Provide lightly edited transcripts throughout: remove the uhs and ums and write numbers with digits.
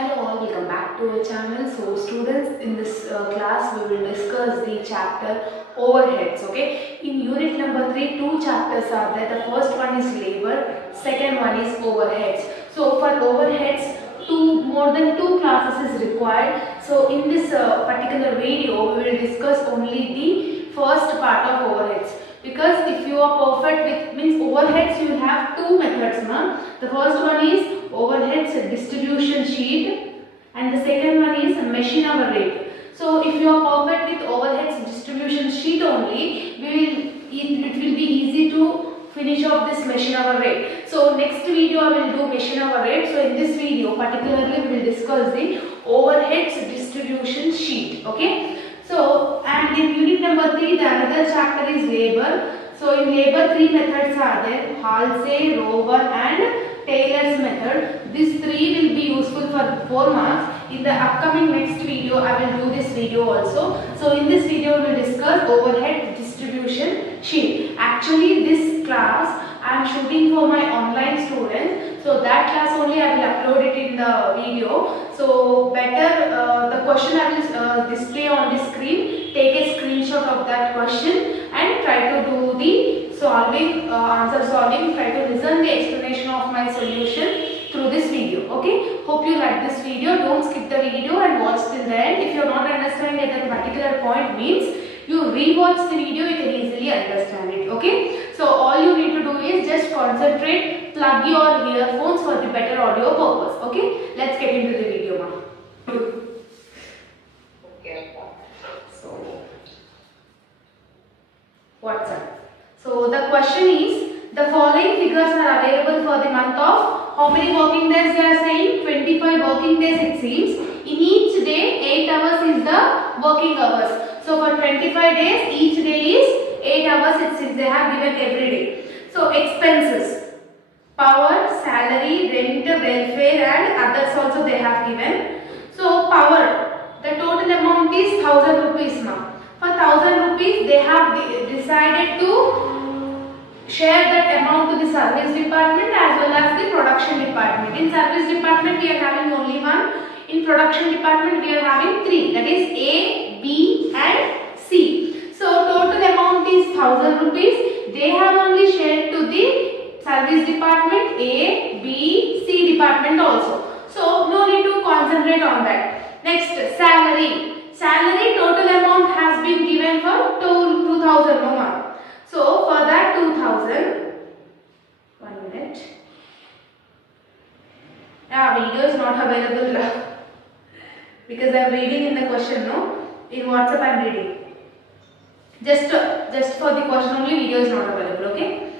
Hello all, welcome back to our channel. So students, in this class we will discuss the chapter overheads. Okay, in unit number 3 two chapters are there. The first one is labor, second one is overheads. So for overheads, more than two classes is required. So in this particular video we will discuss only the first part of overheads, because if you are perfect with means overheads, you will have two methods. The first one is overheads distribution sheet and the second one is machine hour rate. So if you are perfect with overheads distribution sheet only, it will be easy to finish off this machine hour rate. So next video I will do machine hour rate. So in this video particularly we will discuss the overheads distribution sheet. Okay. So and in unit number 3 the another chapter is labor. So in labor three methods are there: Halsey, Rover and Taylor's method. These three will be useful for 4 marks. In the upcoming next video I will do this video also. So in this video we will discuss overhead distribution sheet. Actually this class I am shooting for my online students. So that class only I will upload it in the video. So better the question I will display on the screen. Take a screenshot of that question and try to do the solving, answer solving. Try to listen the explanation of my solution through this video. Okay, hope you like this video. Don't skip the video and watch till the end. If you are not understanding at a particular point, means you rewatch the video, you can easily understand it. Okay, so all you need to do is just concentrate, plug your earphones for the better audio purpose. Okay, let's get into the video now. So what's up? So the question is, the following figures are available for the month of, how many working days they are saying? 25 working days it seems. In each day 8 hours is the working hours. So for 25 days each day is 8 hours it seems they have given every day. So expenses, power, salary, rent, welfare and others also they have given. So power, the total amount is 1000 rupees now. For 1000 rupees they have decided to share that amount to the service department as well as the production department. In service department we are having only one. In production department we are having three. That is A, B and C. So total amount is 1000 rupees. They have only shared to the service department, A, B, C department also. So no need to concentrate on that. Next, salary. Salary total amount has been given for 2000 no more. So for that 2000, 1 minute. Video is not available because I am reading in the question, no? In WhatsApp I am reading. Just for the question only, video is not available, okay?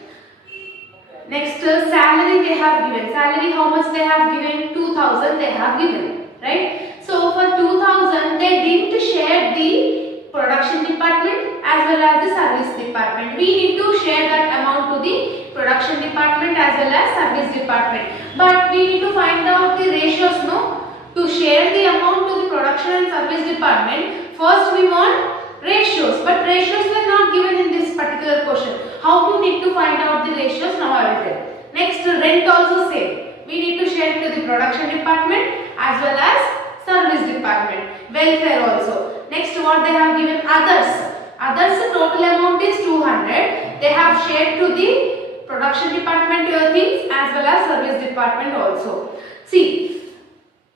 Next, salary they have given. Salary how much they have given? 2000 they have given, right? So for 2000 they didn't share the production department as well as the service department. We need to share that amount to the production department as well as service department. But we need to find out the ratios, no? To share the amount to the production and service department, first we want ratios. But ratios were not given in this particular question. How you need to find out the ratios? Now I will tell. Next, rent also same. We need to share to the production department as well as service department. Welfare also. Next, what they have given? Others. Others total amount is 200. They have shared to the production department things as well as service department also. See,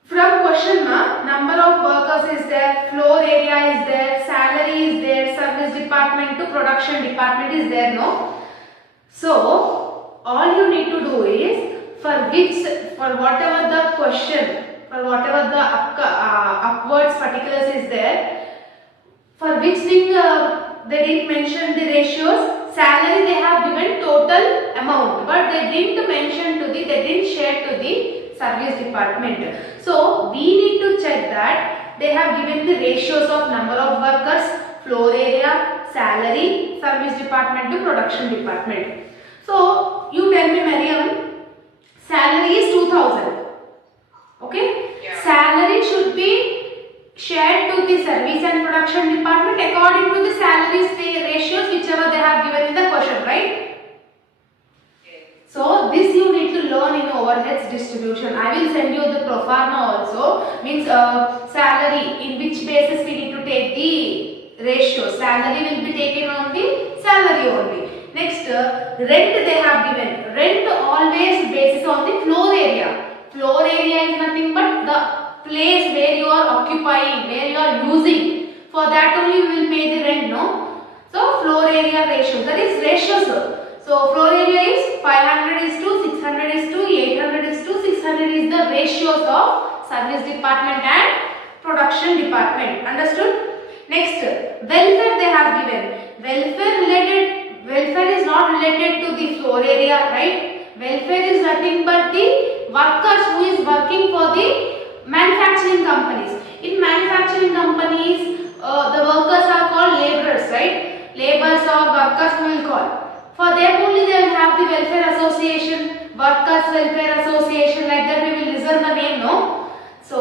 from question number of workers is there, floor area is there, salary is there, service department to production department is there, no? So all you need to do is for whatever the question, for whatever the upwards particulars is there, for which thing they didn't mention the ratios. Salary they have given total amount, but they didn't mention to the, they didn't share to the service department. So we need to check that they have given the ratios of number of workers, floor area, salary, service department to production department. So you tell me, Mariam, salary is 2000. Okay? Yeah. Salary should be shared to the service and production department according to the salaries ratios whichever they have given in the question, right? So this you need to learn in overheads distribution. I will send you the pro forma also. means salary, in which basis we need to take the ratio. Salary will be taken on the salary only. Next, rent they have given. Rent always basis on the floor area. Floor area is nothing but the place where you are occupying, where you are using. For that only we will pay the rent, no? So floor area ratio, that is ratios. So floor area is 500 is to 600 is to 800 is to 600 is the ratios of service department and production department. Understood? Next, welfare they have given. Welfare is not related to the floor area, right? Welfare is nothing but the workers who is working for the manufacturing companies. In manufacturing companies, the workers are called laborers, right? Laborers or workers we will call. For them only they will have the welfare association, workers welfare association, like that we will listen the name, no? So,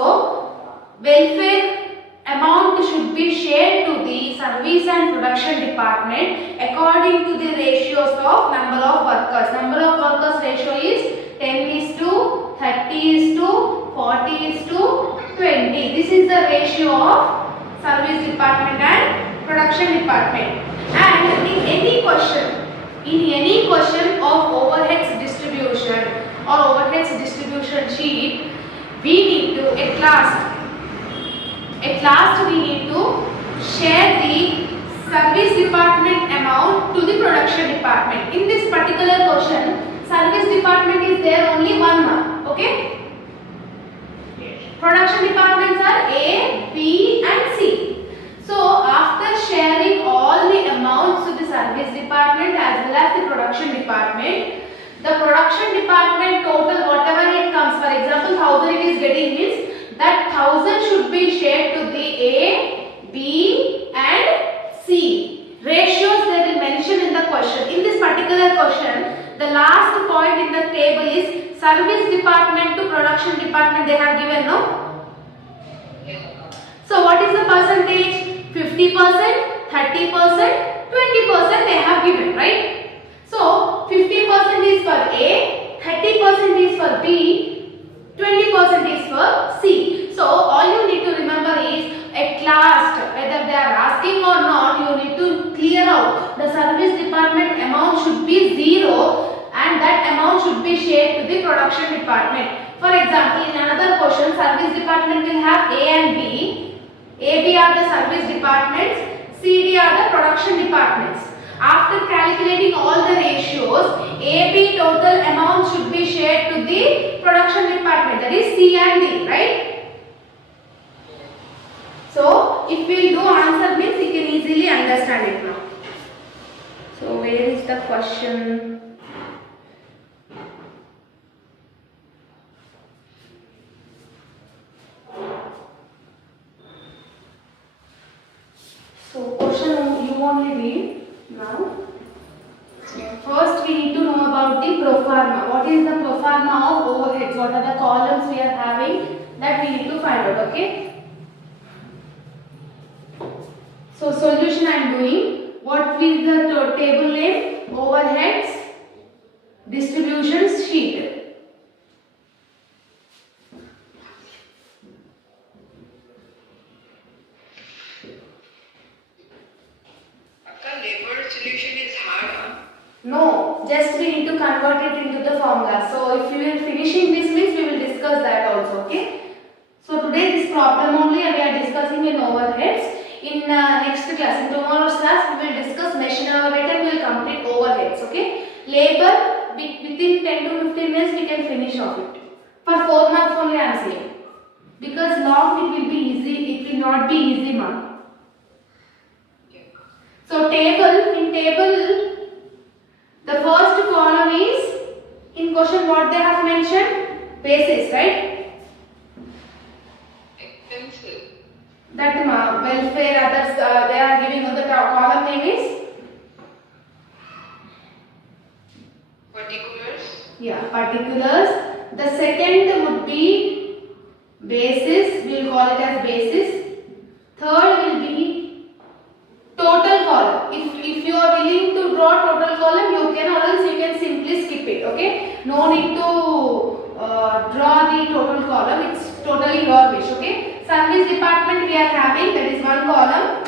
welfare amount should be shared to the service and production department according to the ratios of number of workers. Number of workers ratio is 10 is to 30 is to 40 is to 20. This is the ratio of service department and production department. And in any question of overheads distribution or overheads distribution sheet, we need to at last we need to share the service department amount to the production department. In this particular question, service department is there only one mark, okay? Production departments are A, B and C. So after sharing all the amounts to the service department as well as the production department, the production department total whatever it comes, for example 1000 it is getting, means that 1000 should be shared to the A, B and C. Ratios they will mention in the question. In this particular question, the last point in the table is service department to production department they have given, no? So what is the percentage? 50%, 30%, 20% they have given, right? So 50% is for A, 30% is for B, 20% is for C. So all you need to remember is at last whether they are asking or not, you need to clear out the service department amount should be 0 and that amount should be shared to the production department. For example, in another question, service department will have A and B. AB are the service departments, CD are the production departments. After calculating all the ratios, AB total amount should be shared to the production department, that is C and D, right? So, if we do answer means you can easily understand it now. So, where is the question? So, question you only read now. First, we need to know about the pro forma. What is the pro forma of overheads? What are the columns we are having? That we need to find out, okay? So, solution I am doing. What is the table name? Overheads distribution sheet. Labor solution is hard. No, just we need to convert it into the formula. So if we will finishing this means we will discuss that also, okay? So today this problem only we are discussing in overheads. In next class, in tomorrow's class we will discuss machine overhead and we will complete overheads, okay? Labor within 10 to 15 minutes we can finish off it. For 4 marks only I am saying. Because long it will be easy, it will not be easy mark. So in table, the first column is, in question what they have mentioned? Basis, right? Expensive. That welfare, others, they are giving on the column name is? Particulars. Yeah, particulars. The second would be basis, we will call it as basis. Third will be total column. If you are willing to draw total column, you can, or else you can simply skip it, okay? No need to draw the total column, it's totally your wish, okay? service department we are having, that is one column.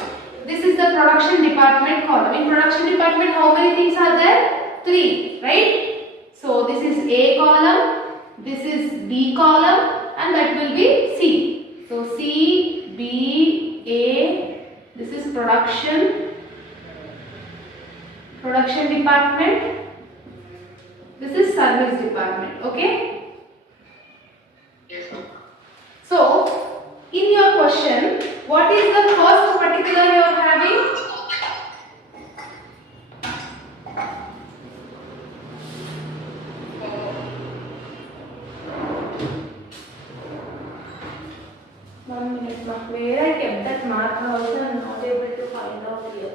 This is the production department column. In production department, how many things are there? 3, right? So this is A column, this is B column, and that will be C. So C, B, A, this is production department, this is service department, okay? Yes, ma'am. So, in your question, what is the first particular you are having? One minute, ma'am. Where I kept that marker also, I am not able to find out here.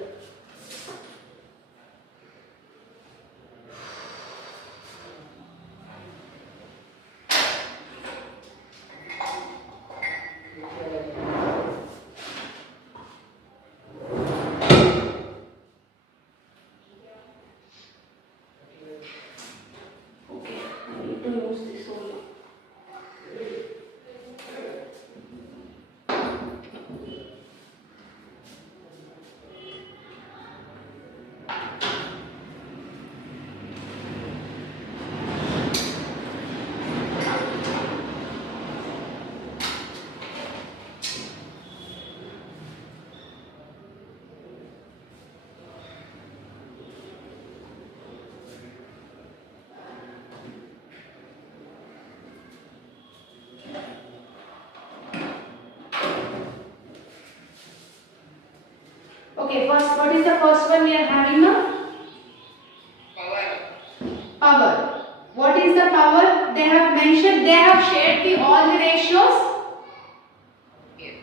Okay, I need to use this only. Okay, first, what is the first one we are having now? Power. Power. What is the power? They have mentioned, they have shared all the ratios. Yes.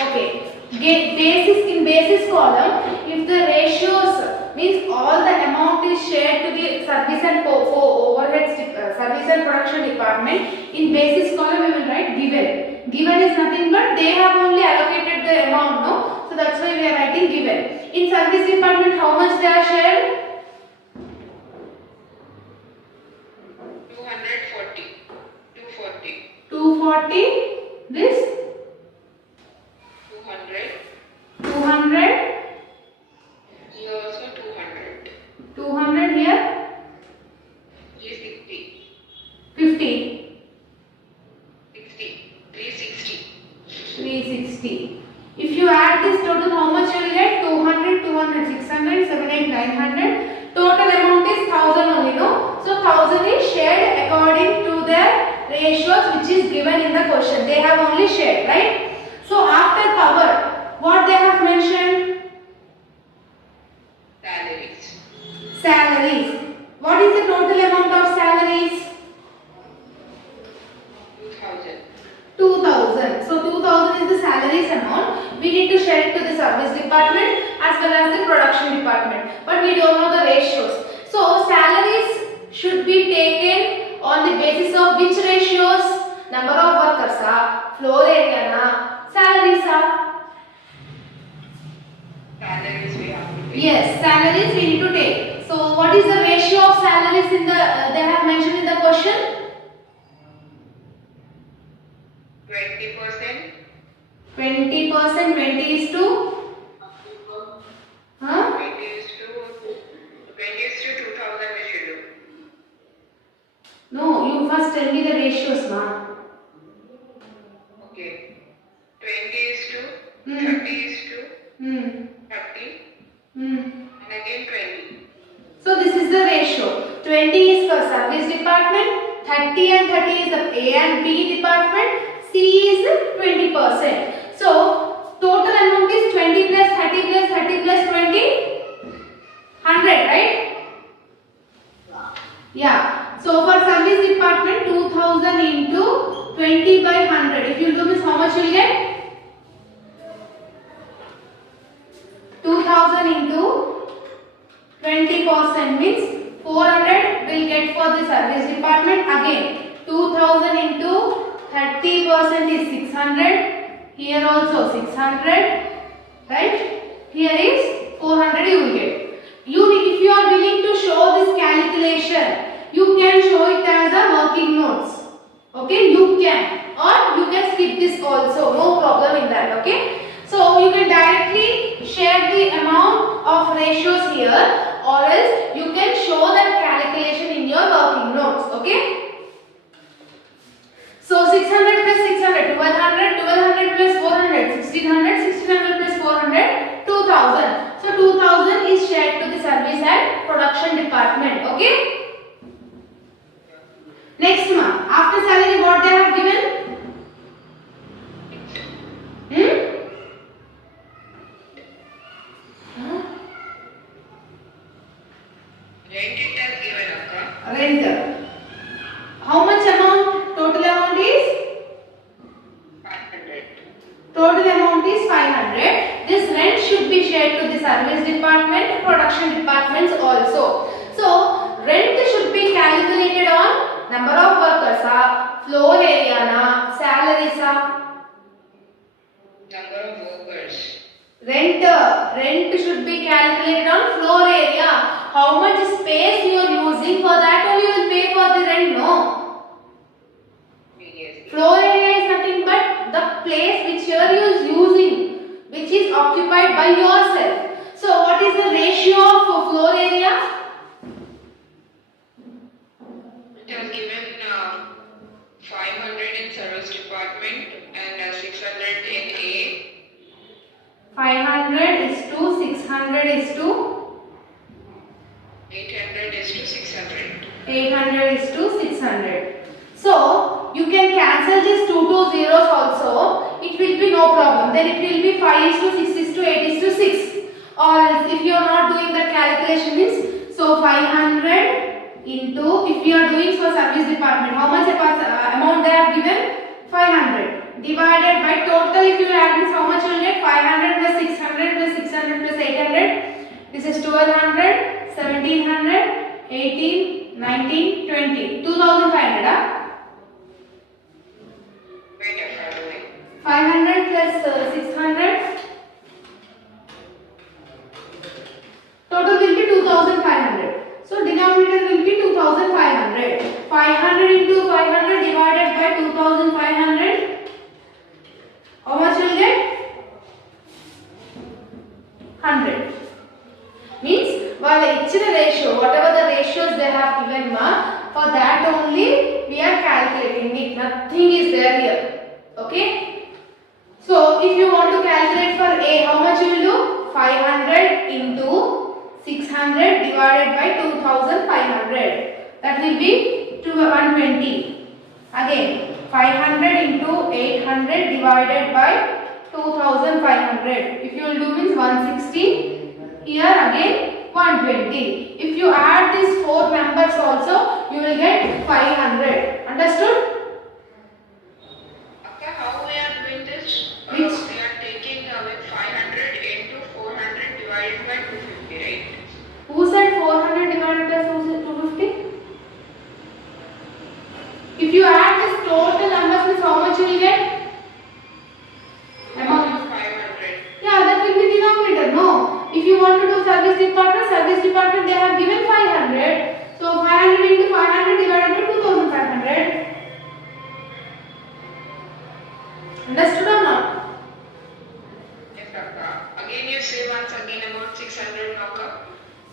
Okay. In basis column, if the ratios means all the amount is shared to the service and overhead service and production department, in basis column we will write given. Given is nothing but they have only allocated the amount, no? So that's why we are writing given. In service department, how much they are shared? 240. 240. 240. This 200. 200. Here also 200. 200 here. 360. 50. 60. 360. 360. If you add this total, how much you will get? 200, 200, 600, 700, 900. Total amount is 1000 only, no? So 1000 is shared according to the ratios which is given in the question. They have only shared, right? So after power, what they have mentioned? Salaries. Salaries. What is the total amount of salaries? 2000. 2000. So 2000 is the salaries amount. We need to share it to the service department as well as the production department. But we don't know the ratios. So salaries should be taken on the basis of which ratios? Number of workers, floor area, salaries. Salaries we have to pay. Yes, salaries we need to take. So what is the ratio of salaries in the they have mentioned in the question? 20%. 20%, 20 is to? Huh? 20 is to 2000 we should do. No, you first tell me the ratios, ma. Okay. 20 is to Hmm. 30 is to Hmm. 30 Hmm. and again 20. So this is the ratio. 20 is for service department, 30 and 30 is the A and B department, C is 20%. So total amount is 20 plus 30 plus 30 plus 20, 100, right? Yeah. So for service department, 2000 into 20 by 100. If you do this, how much you will get? 2000 into 20% means 400 will get for the service department. Again 2000 into 30% is 600. Here also 600, right? Here is 400 you will get. If you are willing to show this calculation, you can show it as a working notes. Okay, you can, or you can skip this also. No problem in that. different. Okay. So you can directly share the amount of ratios here, or else you can show that calculation in your working notes. Okay. So 600 plus 600, 1200, 1200 plus 400, 1600, 1600 plus 400, 2000. So 2000 is shared to the service and production department. Okay. Next month, after salary, what they have given? Rent it has given akka. Rent. How much amount? Total amount is? 500. Total amount is 500. This rent should be shared to the service department, production departments also. So rent should be calculated on number of workers, floor area, salaries. Number of workers. Rent should be calculated on floor area. How much space you are using, for that only you will pay for the rent, no? Yes. Floor area is nothing but the place which you are using, which is occupied by yourself. So what is the ratio of floor area? It has given 500 in service department and 600 in A. 500 is to 600 is to 800 is to 600. 800 is to 600. So you can cancel these 2 zeros also. It will be no problem. Then it will be 5 is to 6 is to 8 is to 6. Or if you are not doing that calculation means, so 500 into, if you are doing for service department, how much amount they have given? 500 divided by total, if you add this, how much you will get? 500 plus 600 plus 600 plus 800. This is 1200, 1700, 18, 19, 20. 2500. Wait a minute. 500 plus 600. Total will be 2500. So denominator will be 2500. 500 into 500 divided by 2500. How much will get? 100. Means while each ratio, whatever the ratios they have given, for that only we are calculating it. Nothing is there here. Okay. So if you want to calculate for A, how much you will do? 500 into 600 divided by 2500. That will be 120. Again 500 into 800 divided by 2500. If you will do means 160. Here again 120. If you add these 4 numbers also, you will get 500. Understood? Akka, how we are doing this? Which? We are taking with 500 into 400 divided by 250, right? Who said 400 divided by 250? If you add this total numbers, means how much you will get? Amount. 500. Yeah, that will be denominator. No. If you want to do service department they have given 500. So 500 into 500 divided by 2500. Understood or not? Yes, Akka. Again you say once again about 600 Akka.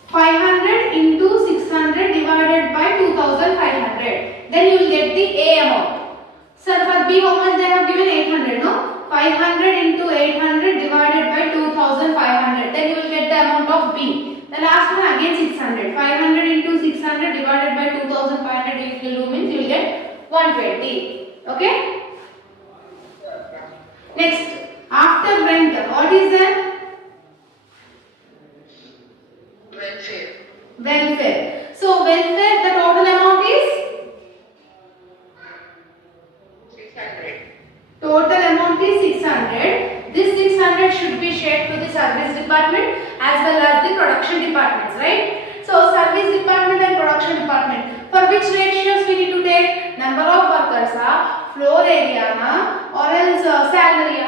500 into 600 divided by 2500. Then you will get the A amount. Sir, for B how much they have given? 800, no? 500 into 800 divided by 2500. Then you will get the amount of B. The last one again 600. 500 into 600 divided by 2500. If you do means you will get 120. Okay? Next, after rent, what is there? Welfare. Welfare. So welfare, the total amount is? 600. Total amount is 600. This 600 should be shared to the service department as well as the production departments, right? So service department and production department. For which ratios we need to take? Number of workers, floor area, or else salary.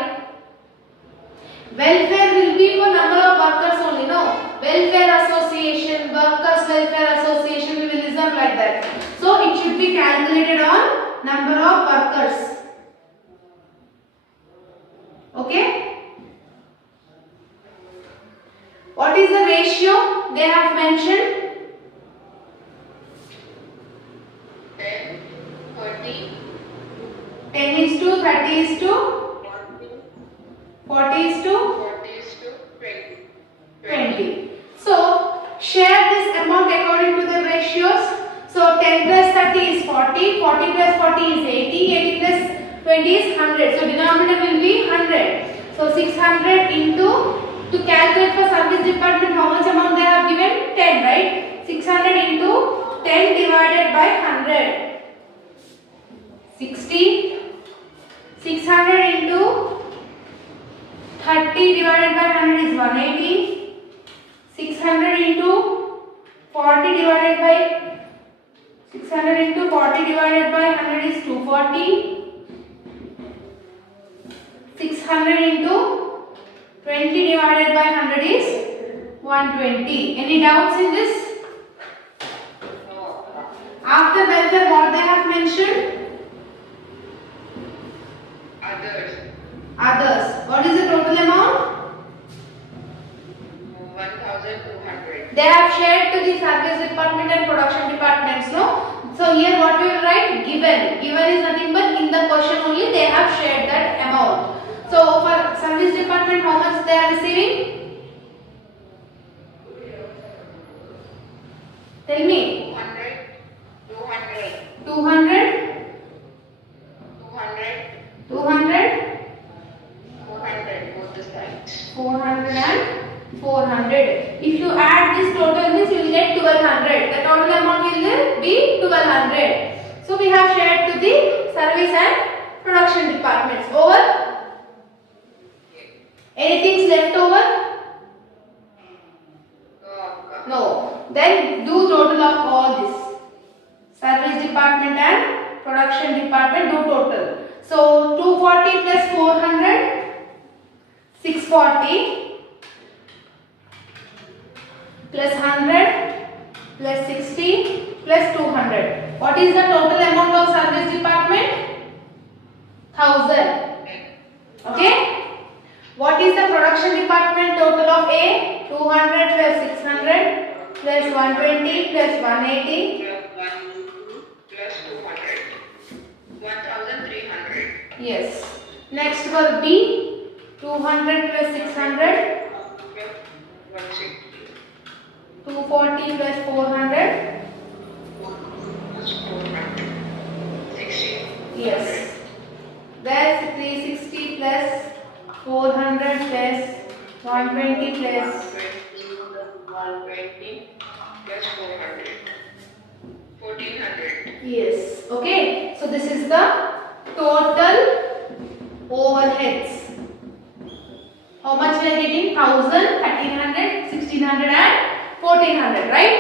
Welfare will be for number of workers only, no? Welfare association, workers welfare association, we will listen like that. So it should be calculated on number of workers. Okay? they have mentioned? 10, 30, 10 is to 30 is to 40 is to 40 is to 20. 20. So share this amount according to the ratios. So 10 plus 30 is 40, 40 plus 40 is 80, 80 plus 20 is 100. So denominator will be 100. So 600 into, to calculate for service department how much amount they have given? 10, right? 600 into 10 divided by 100. 60. 600 into 30 divided by 100 is 180. 600 into 40 divided by 600 into 40 divided by 100 is 240. 600 into 20 divided by 100 is 120. Any doubts in this? No. After welfare, what they have mentioned? Others. Others. What is the total amount? 1,200. They have shared to the service department and production departments, no? So here what we will write? Given. Given is nothing but in the question only they have shared that amount. So for service department, how much they are receiving? Tell me. 200, 200, 200, 200, 200, 400, both the sides. 400 and 400. If you add this total means you will get 1200. The total amount will be 1200. So we have shared to the service and production departments. Over. Anything left over? No. Then do total of all this. Service department and production department do total. So 240 plus 400, 640 plus 100 plus 60 plus 200. What is the total amount of service department? 1000. Okay. What is the production department total of A? 200 plus 600 plus 120 plus 180 plus 200. 1,300. Yes. Next for B, 200 plus 600, 160. 240 plus 400. Plus 400. 60. Yes. That's 360 plus 400 plus 120 plus 120 plus 400. 1,400. yes. Okay. So this is the total overheads. How much we are getting? 1000, 1300, 1600 and 1400, right?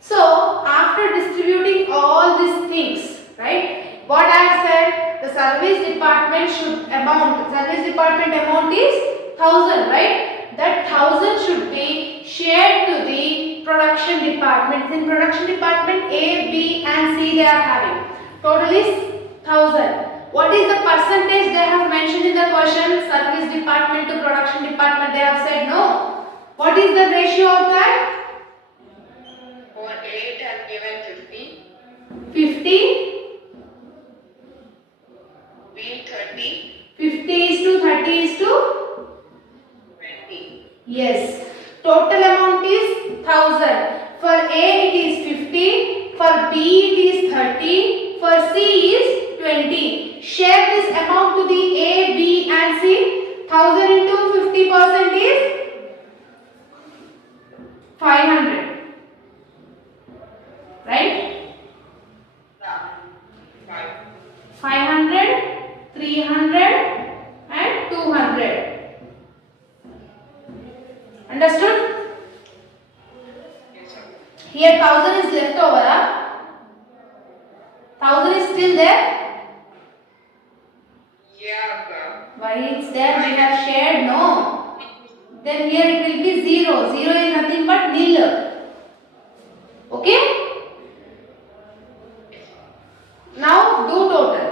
So after distributing all these things, right? What I have said, the service department amount is 1000, right? That 1000 should be shared to the production department. In production department A, B and C they are having. Total is 1000. What is the percentage they have mentioned in the question? Service department to production department they have said no. What is the ratio of that? For 8 has given 50. 50. B 30. 50 is to 30 is to 20. yes. Total amount is 1000. For A it is 50. For B it is 30. For C is 20. Share this amount to the A, B and C. 1000 into 50% is 500. Right? Yeah. 5. 500, 300 and 200. Understood? Yes, sir. Here 1000 is left over. 1000 is still there. Yeah, sir. Why it's there? We have shared, no. Then here it will be 0. 0 is nothing but nil. Okay? Now do total.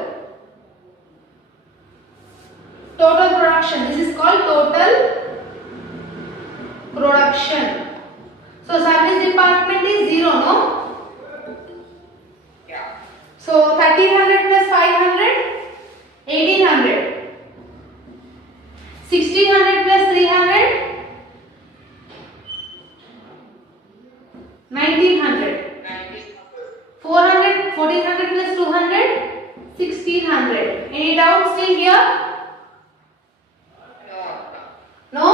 Total production. This is called total production. So service department is 0, no? Yeah. So 1300 plus 500, 1800. 1600 plus 300, 1900. 400, 1400 plus 200, 1600. Any doubts still here? No. No?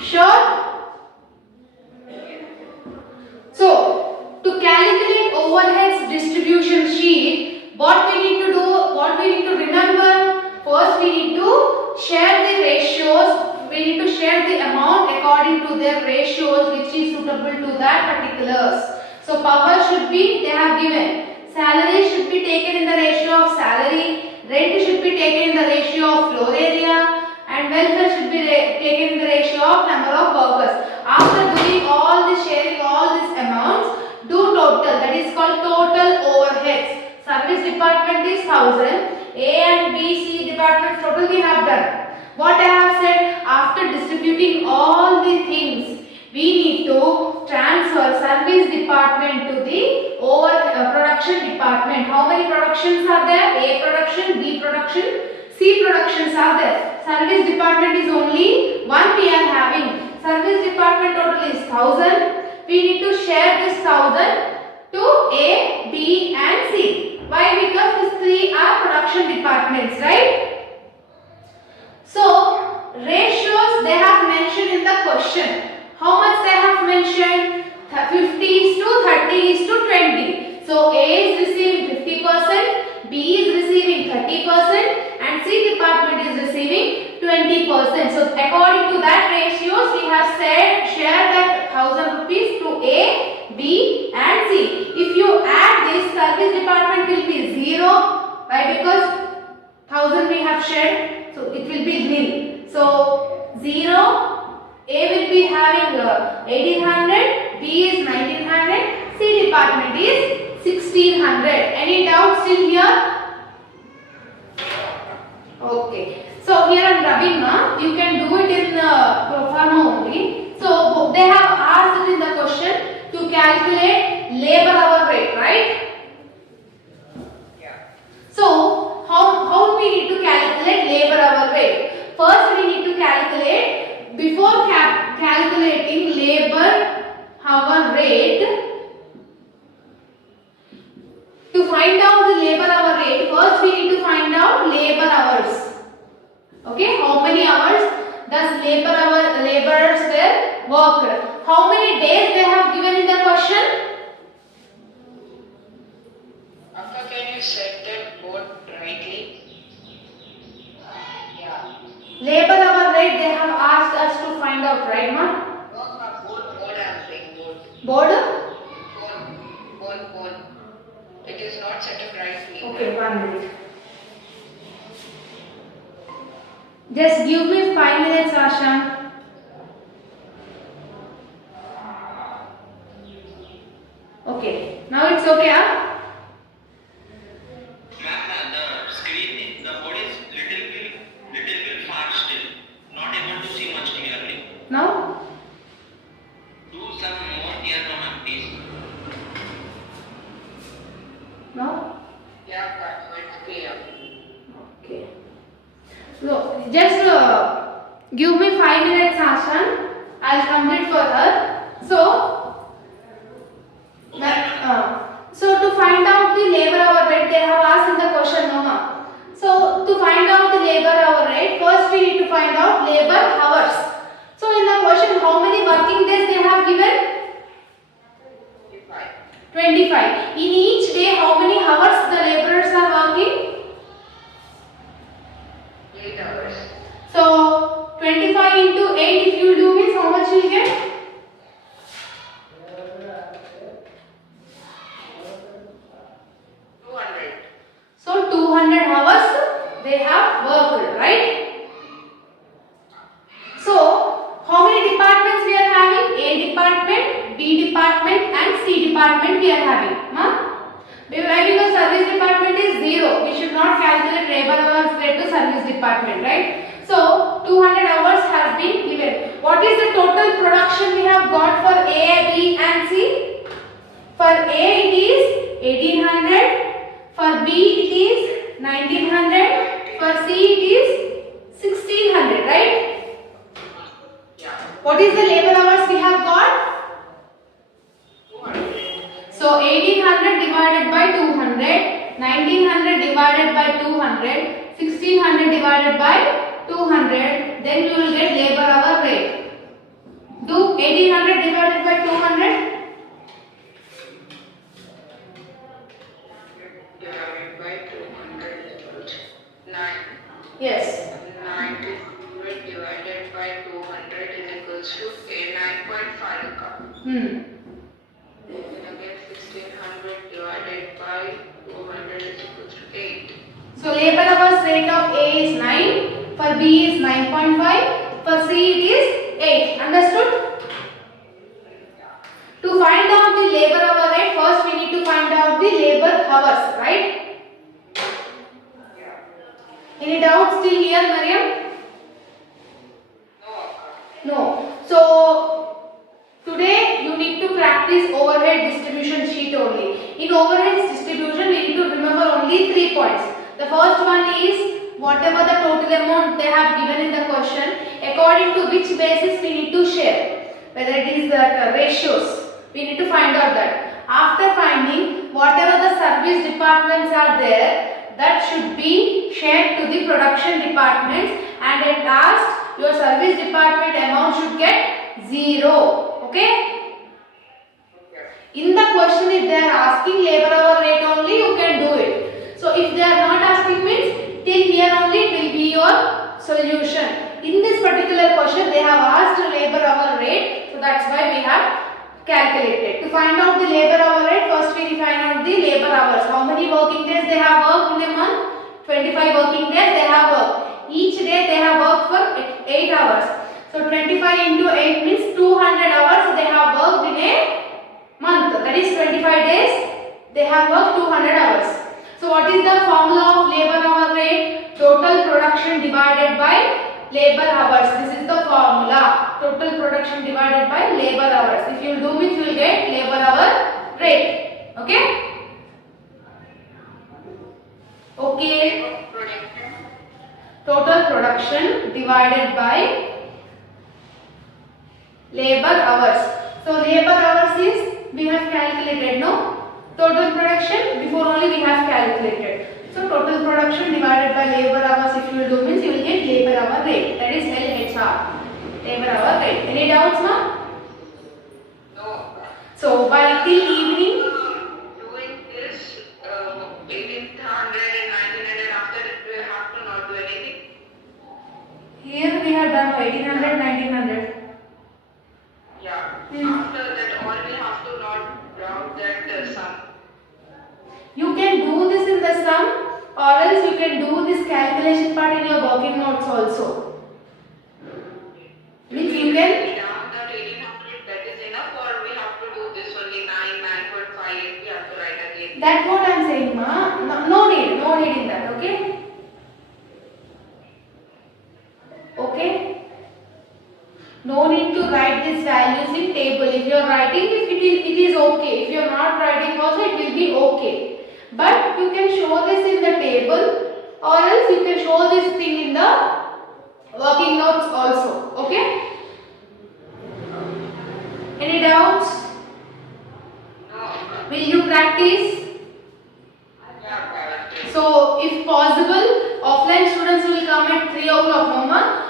Sure? So, to calculate overheads distribution sheet, what we need to do, what we need to remember, first we need to share the ratios, we need to share the amount according to their ratios which is suitable to that particulars. So, power should be, they have given, salary should be taken in the ratio of salary, rent should be taken in the ratio of floor area, and welfare should be taken in the ratio of number of workers. After doing all this, sharing all these amounts, do total, that is called total overheads. Service department is 1000, A and B, C departments total we have done. What I have said, after distributing all the things, we need to transfer service department to the production department. How many productions are there? A production, B production, C productions are there. Service department is only one we are having. Service department total is 1000. We need to share this 1000 to A, B and C. Why? Because these three are production departments, right? So, ratios they have mentioned in the question. How much they have mentioned? 50 is to 30 is to 20. So, A is receiving 50%, B is receiving 30% and C department is receiving 20%. So, according to that ratios, we have said share that 1000 rupees to A, B and C. If you add this, service department will be 0. Why? Because 1000 we have shared, so it will be nil. So, 0. A will be having 1800, B is 1900, C department is 1600. Any doubts still here? Okay. So here on Ravina, you can do it in pro forma only. So they have asked it in the question to calculate labor hour rate, right? Yeah. So how we need to calculate labor hour rate? First we need to calculate, before calculating labor hour rate, to find out the labor hour rate, first we need to find out labor hours. Okay, how many hours does laborers were worked? How many days they have given in the question? Akka, can you set that board rightly? Yeah. Labor hour rate they have asked us to find out, right, ma? No, board I'm saying board. Board? Board. It is not set up rightly. Okay, 1 minute. Just give me 5 minutes, Asha. Okay, now it's okay, huh? Ma'am, the screen, the board is little bit far still. Not able to see much clearly. Now? Do some more near, ma'am, please. Now? Yeah, but it's clear. Okay. So, just give me 5 minutes, Ashan. I'll complete for her. So to find out the labor hour rate, they have asked in the question, no ma. So, to find out the labor hour rate, first we need to find out labor hours. So, in the question, how many working days they have given? 25. In each day, how many hours the laborers are working? 8 hours. So 25 into 8 if you do means how much you get? 200. So 200 hours they have worked, right? So how many departments we are having? A department, B department and C department we are having. Huh? Because service department is 0. We should not calculate labor hours rate to service department, right? So 200 hours has been given. What is the total production we have got for A, B and C? For A it is 1800, for B it is 1900, for C it is 1600, right? What is the labor hours we have got? So 1800 divided by 200, 1900 divided by 200, 1600 divided by 200, then we will get labor hour rate. Do 1800 divided by 200? Divided by 200 equals 9. Yes. 900 divided by 200 is equals to 9.5. Hmm. Then again 1600 divided by 200 is equals to 8. So labor hours rate of A is 9, for B is 9.5, for C it is 8. Understood? To find out the labor hour rate, first we need to find out the labor hours, right? Any doubts till here, Mariam? No. So today you need to practice overhead distribution sheet only. In overhead distribution, we need to remember only 3 points. The first one is whatever the total amount they have given in the question, according to which basis we need to share. Whether it is the ratios, we need to find out that. After finding whatever the service departments are there, that should be shared to the production departments, and at last your service department amount should get 0. Okay? In the question, if they are asking labor hour rate only, you can do it. So if they are not asking, means till here only it will be your solution. In this particular question, they have asked labor hour rate, so that's why we have calculated. To find out the labor hour rate, first we find out the labor hours. How many working days they have worked in a month? 25 working days they have worked. Each day they have worked for 8 hours. So 25 into 8 means 200 hours they have worked in a month. That is 25 days they have worked 200 hours. So what is the formula of labor hour rate? Total production divided by labor hours. This is the formula. Total production divided by labor hours. If you do it, you will get labor hour rate. Okay? Okay. Total production divided by labor hours. So labor hours is we have calculated, no? Total production before only we have calculated. So total production divided by labor hours, if you will do, means you will get labor hour rate. That is LHR. Labor hour rate. Any doubts, ma'am? No. So by till evening, Doing this 1800 and 1900, after it we have to not do anything. here we have done 1800, 1900. Yeah. Hmm. After that, all we have to not round that sum. You can do this in the sum, or else you can do this calculation part in your working notes also. Means you can. Down that 1800, that is enough, or we have to do this only 9.5, we have to write again. That's what I am saying, ma. No need in that. Okay. Okay. No need to write these values in table. If you are writing, it is okay. If you are not writing also, it will be okay. But you can show this in the table, or else you can show this thing in the working notes also. Okay? Any doubts? No. Will you practice? Yeah, correct. So, if possible, offline students will come at 3 o'clock, Mama.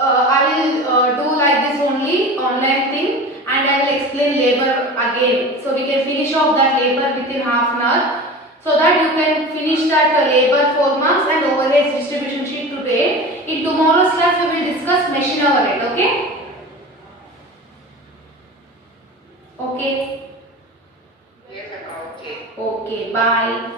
I will do like this only, online thing, and I will explain labor again. So, we can finish off that labor within half an hour. So that you can finish that labor 4 marks and overhead distribution sheet today. In tomorrow's class, we will discuss machine overhead, okay? Okay. Yes, okay. Okay, bye.